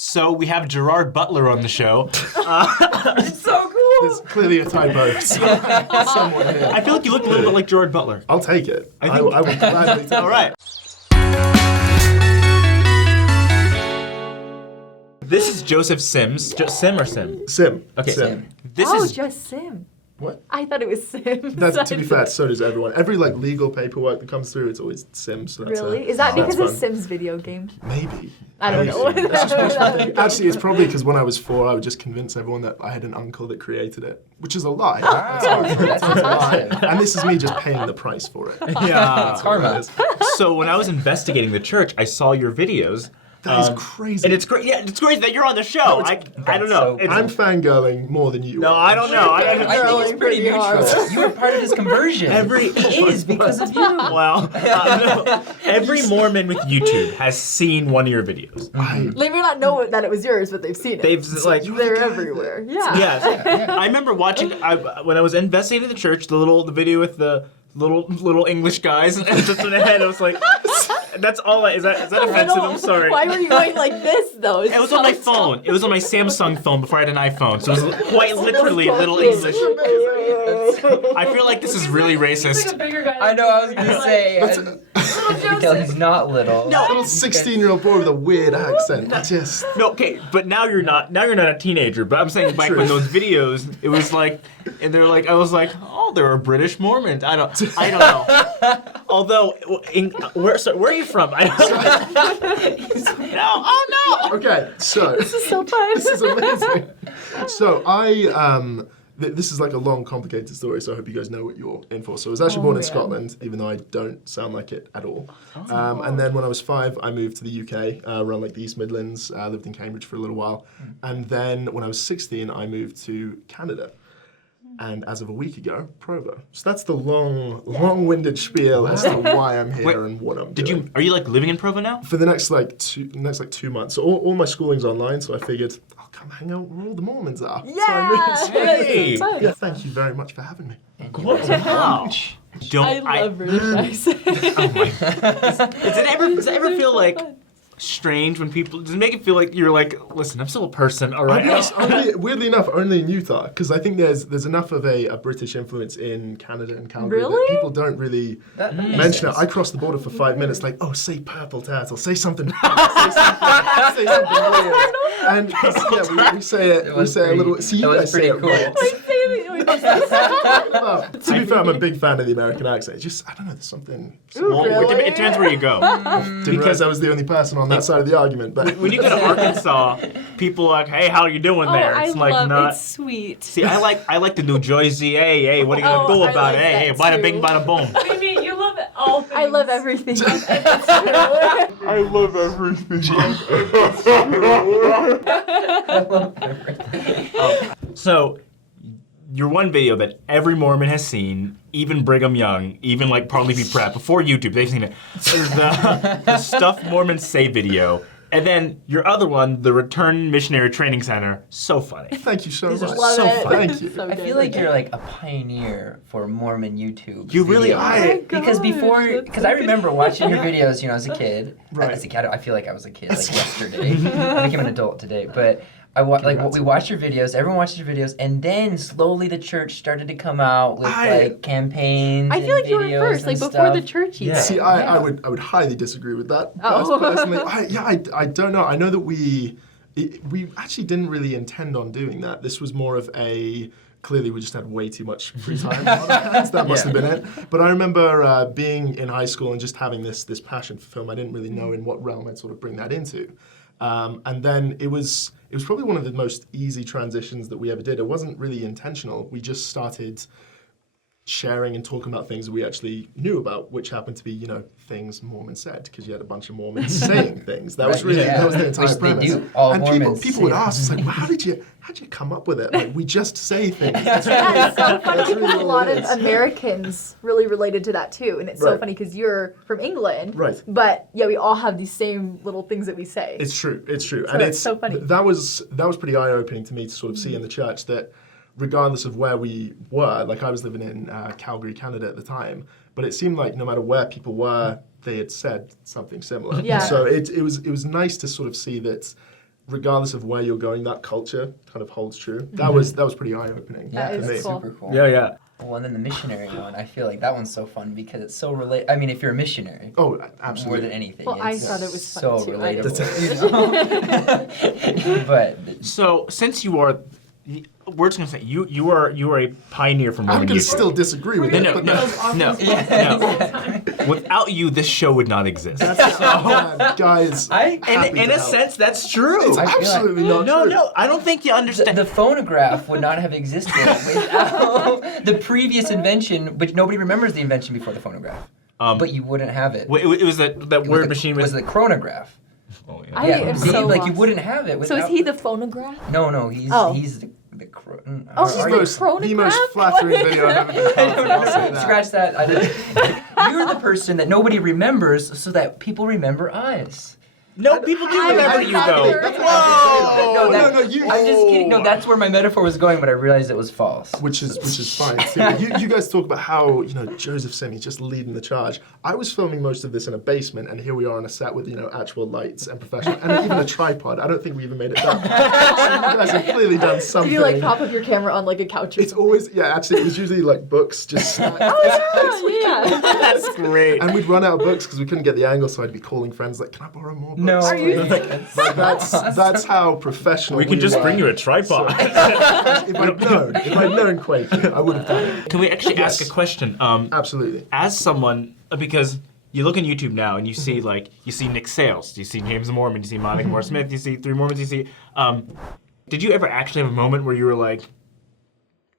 So we have Gerard Butler on the show. It's so cool. There's clearly a typo somewhere here. I feel like you look a little bit like Gerard Butler. I'll take it. I will gladly take it. All right. This is Joseph Sims. Sim or Sim? Sim. Okay. Sim. This is just Sim. What? I thought it was Sim. To be fair, so does everyone. Every legal paperwork that comes through, it's always Sim. So that's Really? Is that because that's of fun. Sims video game? Maybe. I don't know. Actually, it's probably because when I was 4, I would just convince everyone that I had an uncle that created it, which is a lie. That's a lie. And this is me just paying the price for it. yeah. It's karma. So when I was investigating the church, I saw your videos. That is crazy. And it's great. Yeah, it's great that you're on the show. I don't know. so I'm fangirling more than you. No, I don't know. I think it's pretty neutral. You were part of his conversion. It is because of you. Well, no. Every Mormon with YouTube has seen one of your videos. They may not know that it was yours, but they've seen it. They're everywhere. Yeah. Yes. I remember watching when I was investigating the church, the video with the little English guys, and just in the head, I was like, that's all. Is that offensive? I'm sorry. Why were you going like this though? It was on my phone. It was on my Samsung phone before I had an iPhone, so it was quite literally little English. I feel like this is really racist. I know, I was gonna say. You can tell he's not little. No, little 16-year-old boy with a weird accent. No, okay, but now you're not a teenager. But I'm saying like when those videos, it was like, and they're like, I was like, oh, there are British Mormons. I don't know. Although, where are you from? I don't know. No, oh no. Okay, so This is so fun. this is amazing. So this is like a long, complicated story, so I hope you guys know what you're in for. So I was actually born in Scotland, even though I don't sound like it at all. And then when I was 5, I moved to the UK, around like the East Midlands, lived in Cambridge for a little while. And then when I was 16, I moved to Canada. And as of a week ago, Provo. So that's the long-winded spiel as to why I'm here and what I'm doing. Are you like living in Provo now? For the next 2 months. So all my schooling's online, so I figured I'll come hang out where all the Mormons are. Yeah. So I moved. Hey. Yeah, thank you very much for having me. Wow. I love British accent. Oh my. Does it ever feel like strange when people, does it make it feel like you're like, listen, I'm still a person, all right? Weirdly enough, only in Utah, because I think there's enough of a British influence in Canada and Calgary that people don't really mention it. I crossed the border for 5 minutes, like, oh, say purple turtle, say something, say something weird. And we say it a little. See, you guys say it weird. To be fair, I'm a big fan of the American accent. It's just, I don't know, there's something. It depends where you go. Didn't realize I was the only person on that side of the argument. But when you go to Arkansas, people are like, hey, how you doing there? It's it's sweet. See, I like the New Jersey. Hey, what are you gonna do about it? Hey, bada bing, bada boom. Maybe you love all things. I love everything. I love everything. So, your one video that every Mormon has seen, even Brigham Young, even like Partly Be Pratt, before YouTube, they've seen it, is the Stuff Mormons Say video. And then your other one, the Return Missionary Training Center, so funny. Thank you so much. So funny. Thank you. So I feel like you're like a pioneer for Mormon YouTube. You really videos. are. Because because I remember watching your videos, as a kid. Right. As a kid, I feel like I was a kid like yesterday. I became an adult today, but we watched your videos. Everyone watched your videos, and then slowly the church started to come out with like campaigns. I feel like you were first, like before the church. Yeah. See, I would highly disagree with that. Personally, I don't know. I know that we actually didn't really intend on doing that. This was more of a. Clearly, we just had way too much free time on our hands. That must have been it. But I remember being in high school and just having this passion for film. I didn't really know in what realm I'd sort of bring that into. And then it was probably one of the most easy transitions that we ever did. It wasn't really intentional. We just started sharing and talking about things that we actually knew about, which happened to be, things Mormons said, because you had a bunch of Mormons saying things. That was really that was the entire premise. And people would ask, it's like, well, how'd you come up with it? Like, we just say things. Yeah, it's so funny because a lot of Americans really related to that too, and it's so funny because you're from England, right? But yeah, we all have these same little things that we say. It's true, so and it's so funny. That was pretty eye-opening to me to sort of see in the church that regardless of where we were, like I was living in Calgary, Canada at the time, but it seemed like no matter where people were, they had said something similar. Yeah. So it was nice to sort of see that regardless of where you're going, that culture kind of holds true. That was pretty eye-opening Yeah, That to is me. cool. super cool. Yeah. Well, and then the missionary one, I feel like that one's so fun because it's so I mean, if you're a missionary, Oh, more absolutely. than anything, Well, I it's thought it was so fun too. relatable. You know? But So since you are, we're just gonna say you are a pioneer for I'm Mormon going to YouTube. still disagree with it, No, but no. Without you, this show would not exist. guys, In a sense, that's true. it's I feel like- absolutely not No, true. I don't think you understand. the phonograph would not have existed without the previous invention, which nobody remembers the invention before the phonograph. But you wouldn't have it. It was that It was word the- machine was the chronograph. Oh, yeah. I Yeah, am see, so like you lost. wouldn't have it So without. is he the phonograph? No, he's Oh. he's the Oh, This is he's are the you- most chronograph? flattering video I've ever been part of, I'll say that. Scratch that. You're the person that nobody remembers, so that people remember us. No, people do remember you though. No, that- no, you. I'm just kidding. No, that's where my metaphor was going, but I realized it was false. Which is fine too. You guys talk about how Joseph Semi just leading the charge. I was filming most of this in a basement, and here we are on a set with actual lights and professional, and even a tripod. I don't think we even made it that far. So you guys have clearly done Did something. you like pop up your camera on like a couch or It's always actually it was usually like books just. something? Yeah. That's great. And we'd run out of books because we couldn't get the angle, so I'd be calling friends like, "Can I borrow more books?" No, Are you Like, that's how professional We could just were. bring you a tripod. If I'd known Quake, I would have done it. Can we actually Yes. ask a question? Absolutely. As someone, because you look on YouTube now and you see you see Nick Sales, you see James the Mormon, you see Monica Moore Smith, you see Three Mormons, you see. Did you ever actually have a moment where you were like,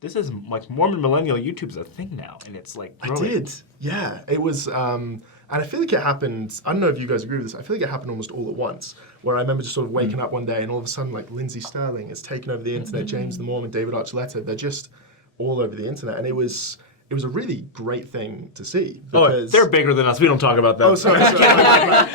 "This is like Mormon millennial YouTube's a thing now," and it's like I growing? did. Yeah, it was, and I feel like it happened. I don't know if you guys agree with this. I feel like it happened almost all at once. Where I remember just sort of waking up one day and all of a sudden, like Lindsay Sterling has taken over the internet. James the Mormon, David Archuleta, they're just all over the internet, and it was a really great thing to see. Oh, Because they're bigger than us. We don't talk about that. Oh, sorry.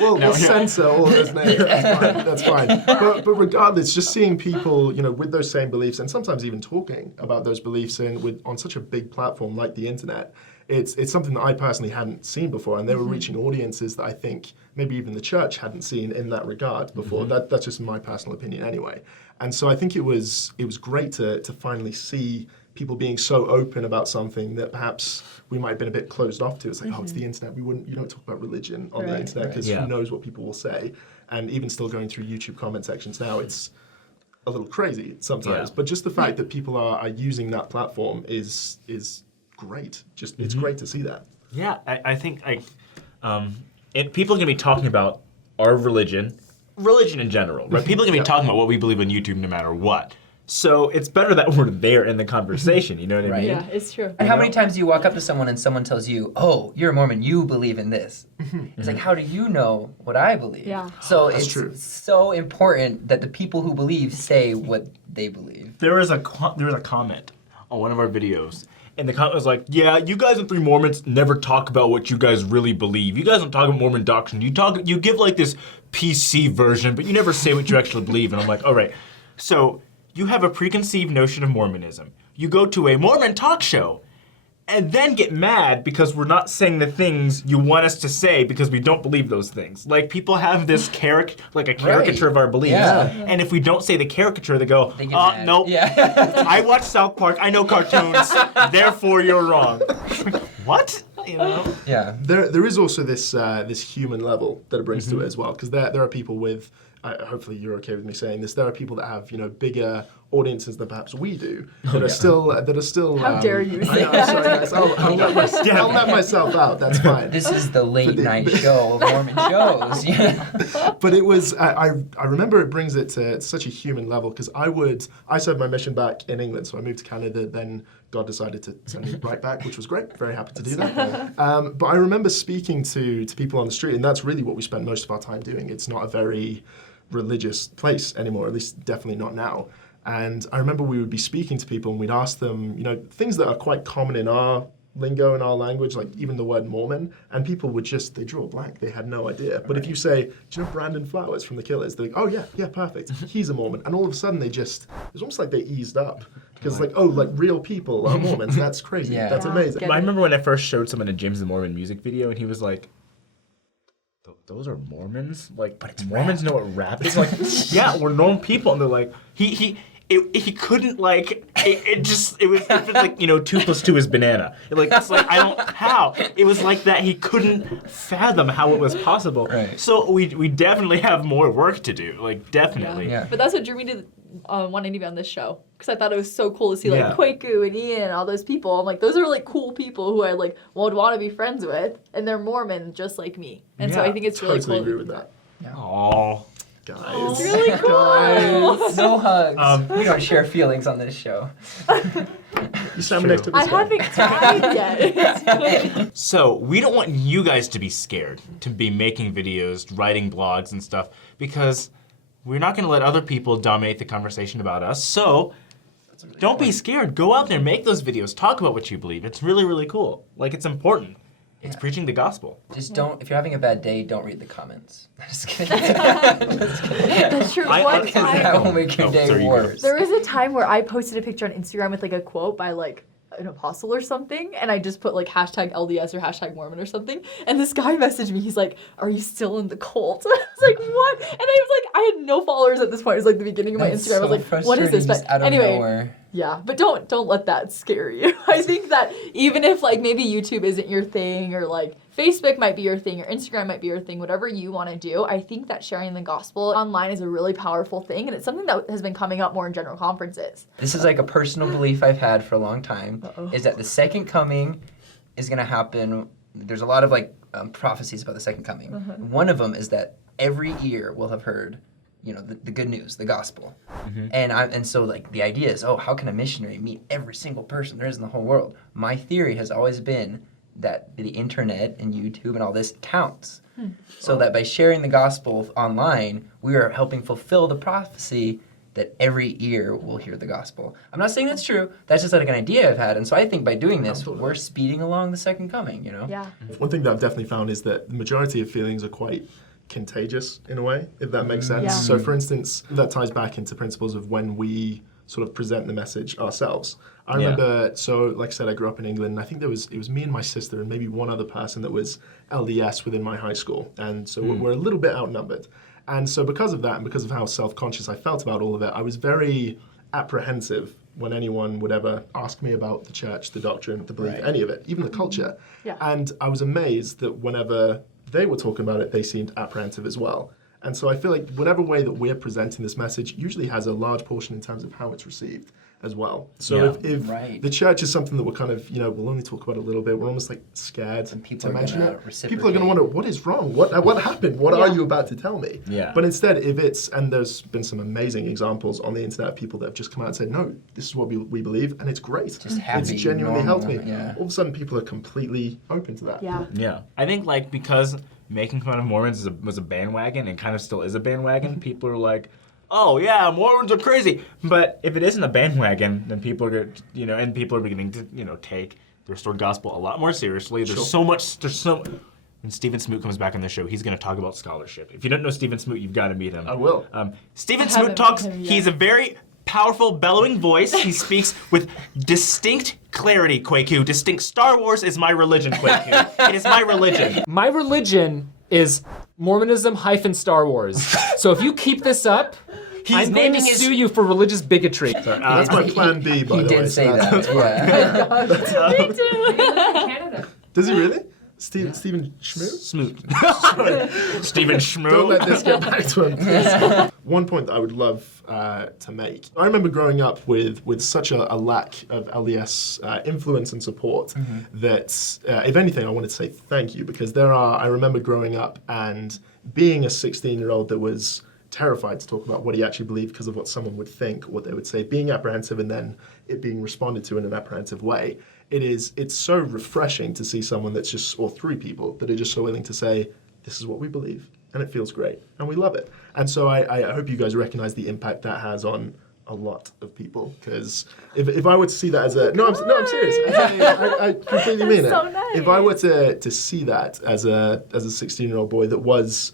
We'll censor all of those names. That's fine. But regardless, just seeing people, with those same beliefs, and sometimes even talking about those beliefs on such a big platform like the internet, it's something that I personally hadn't seen before, and they were reaching audiences that I think maybe even the church hadn't seen in that regard before. That's just my personal opinion, anyway. And so I think it was great to finally see people being so open about something that perhaps we might have been a bit closed off to. It's like, oh, it's the internet. You don't talk about religion on the Right. internet because Yeah. who knows what people will say. And even still going through YouTube comment sections now, it's a little crazy sometimes. Yeah. But just the fact that people are using that platform is great. Just it's great to see that. Yeah, I think people are gonna be talking about our religion in general, right? People are gonna be talking about what we believe on YouTube no matter what. So it's better that we're there in the conversation. You know what I Right. mean? Yeah, it's true. And how many times do you walk up to someone and someone tells you, "Oh, you're a Mormon, you believe in this"? It's like, how do you know what I believe? Yeah. So That's it's true. so important that the people who believe say what they believe. There was a comment on one of our videos, and the comment was like, "Yeah, you guys in Three Mormons never talk about what you guys really believe. You guys don't talk about Mormon doctrine. You give like this PC version, but you never say what you actually believe." And I'm like, "All right, so you have a preconceived notion of Mormonism. You go to a Mormon talk show, and then get mad because we're not saying the things you want us to say because we don't believe those things. Like people have this caricature of our beliefs, Yeah. and if we don't say the caricature, they go, They get mad. nope. Yeah. I watch South Park. I know cartoons. Therefore, you're wrong." What? Yeah. There is also this human level that it brings to it as well, because there are people with. Hopefully you're okay with me saying this. There are people that have bigger audiences than perhaps we do that are still How dare you I say know, I'm sorry, guys. I'll let myself out. That's fine. This is the late night show of Mormon shows. Yeah. But it was, I remember it brings it to such a human level, because I served my mission back in England, so I moved to Canada, then God decided to send me right back, which was great. Very happy to do that. But I remember speaking to people on the street, and that's really what we spend most of our time doing. It's not a very religious place anymore, at least definitely not now. And I remember we would be speaking to people, and we'd ask them, things that are quite common in our lingo, in our language, like even the word Mormon, and people would they draw a blank. They had no idea. But if you say, "Do you know Brandon Flowers from The Killers?" They're like, "Oh yeah, perfect. He's a Mormon." And all of a sudden it's almost like they eased up. Because like real people are Mormons. That's crazy. Yeah. That's Yeah. amazing. Get I remember when I first showed someone a James the Mormon music video, and he was like, those are Mormons? Like, But it's Mormons know what rap is? Like, yeah, we're normal people. And they're like, he couldn't, like, it was like, 2 + 2 is banana. It's like, how? It was like that he couldn't fathom how it was possible. Right. So we definitely have more work to do, like, definitely. Yeah. But that's what drew me to wanting to be on this show. Because I thought it was so cool to see, like, Yeah. Kwaku and Ian and all those people. I'm like, those are, like, cool people who I, like, would want to be friends with. And they're Mormon just like me. And so Yeah, I think it's really Totally cool. agree with that. Aww. Guys. It's really cool. Guys. No hugs. We don't share feelings on this show. You stand next to this I guy. haven't tried yet. So we don't want you guys to be scared to be making videos, writing blogs and stuff, because we're not gonna let other people dominate the conversation about us. So don't be scared. Go out there, make those videos, talk about what you believe. It's really, really cool. Like, it's important. It's preaching the gospel. Just don't, if you're having a bad day, don't read the comments. Just kidding. That's true. One Because time, that will make your Oh, day sorry, you go. worse. there was a time where I posted a picture on Instagram with, like, a quote by, like, an apostle or something, and I just put, like, hashtag LDS or hashtag Mormon or something, and this guy messaged me, he's like, are you still in the cult? I was like, what? And I was like, I had no followers at this point. It was like the beginning of my That's Instagram. I was so like, what is this? frustrating, just out of anyway, nowhere. yeah, but don't let that scare you. I think that even if, like, maybe YouTube isn't your thing, or, like, Facebook might be your thing, or Instagram might be your thing, whatever you want to do, I think that sharing the gospel online is a really powerful thing, and it's something that has been coming up more in general conferences. This is like a personal belief I've had for a long time, is that the second coming is going to happen. There's a lot of, like, prophecies about the second coming. One of them is that every ear will have heard, the good news, the gospel. And so, like, the idea is, how can a missionary meet every single person there is in the whole world? My theory has always been that the internet and YouTube and all this counts. So that by sharing the gospel online, we are helping fulfill the prophecy that every ear will hear the gospel. I'm not saying that's true. That's just like an idea I've had. And so I think by doing this, we're speeding along the second coming, Yeah. One thing that I've definitely found is that the majority of feelings are quite contagious in a way, if that makes sense. Yeah. So for instance, that ties back into principles of when we sort of present the message ourselves. I remember, so like I said, I grew up in England, and I think it was me and my sister and maybe one other person that was LDS within my high school. And so we're a little bit outnumbered. And so because of that, and because of how self-conscious I felt about all of it, I was very apprehensive when anyone would ever ask me about the church, the doctrine, the belief, any of it, even the culture. Yeah. And I was amazed that whenever they were talking about it, they seemed apprehensive as well. And so I feel like whatever way that we're presenting this message usually has a large portion in terms of how it's received as well. So if the church is something that we're kind of, we'll only talk about a little bit, we're almost like scared to mention it. People are going to wonder, what is wrong? What happened? What are you about to tell me? Yeah. But instead, if it's, and there's been some amazing examples on the internet of people that have just come out and said, no, this is what we believe, and it's great. Just happy, it's genuinely helped me. Yeah. All of a sudden, people are completely open to that. Yeah. Yeah. I think, like, because making fun of Mormons was a bandwagon and kind of still is a bandwagon, people are like, oh yeah, Mormons are crazy. But if it isn't a bandwagon, then people are going to, and people are beginning to, take the restored gospel a lot more seriously. There's when Stephen Smoot comes back on the show, he's going to talk about scholarship. If you don't know Stephen Smoot, you've got to meet him. I will. Stephen I Smoot haven't talks, met him yet. he's a very powerful, bellowing voice. He speaks with distinct clarity, Kwaku. Distinct. Star Wars is my religion, Kwaku. It is my religion. My religion is Mormonism - Star Wars. So if you keep this up, I'm going to sue you for religious bigotry. That's my plan B, by He the way. did so say that's- that. Yeah. Me too. Canada. Does he really? Stephen Schmoot? Smoot. Stephen Schmoot. Don't let this get back to him. One point that I would love to make. I remember growing up with such a lack of LDS influence and support that, if anything, I wanted to say thank you, because I remember growing up and being a 16-year-old that was terrified to talk about what he actually believed because of what someone would think, what they would say, being apprehensive and then it being responded to in an apprehensive way. It's so refreshing to see someone that's just, or three people that are just so willing to say, this is what we believe, and it feels great, and we love it. And so I hope you guys recognize the impact that has on a lot of people, because if I were to see that as a, I'm serious, I completely mean it. So nice. If I were to see that as a 16-year-old boy that was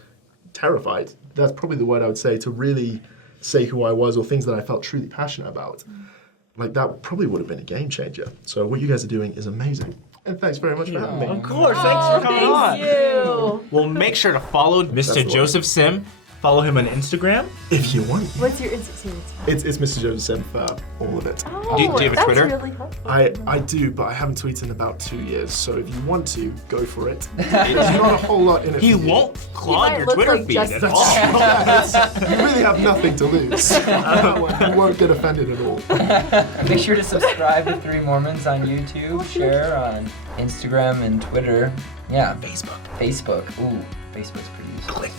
terrified, that's probably the word I would say, to really say who I was or things that I felt truly passionate about. Like, that probably would have been a game changer. So what you guys are doing is amazing. And thanks very much for having me. Of course, thanks for coming on. Thank you. Well, make sure to follow Mr. the Joseph Sim. Follow him on Instagram. If you want. What's your Instagram? It's Mr. Joseph Sim for all of it. Oh, Do you have a that's Twitter? really helpful. I do, but I haven't tweeted in about 2 years, so if you want to, go for it. There's not a whole lot in it He for you. won't clog might your look Twitter like feed Justin at all. You really have nothing to lose. You won't get offended at all. Make sure to subscribe to Three Mormons on YouTube, share on Instagram and Twitter. Yeah. Facebook. Ooh, Facebook's pretty useful. Click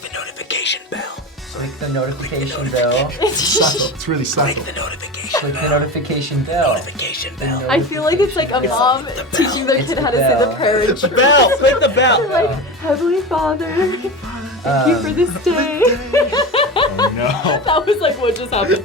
the notification bell. Click the notification bell. Subtle. It's really subtle. notification Click the notification bell. I feel like it's like a mom teaching their It's kid the how to say the bell. prayer. in church. Bell. Click the bell. Like, Heavenly Father, thank you for this day. Oh no. That was like what just happened.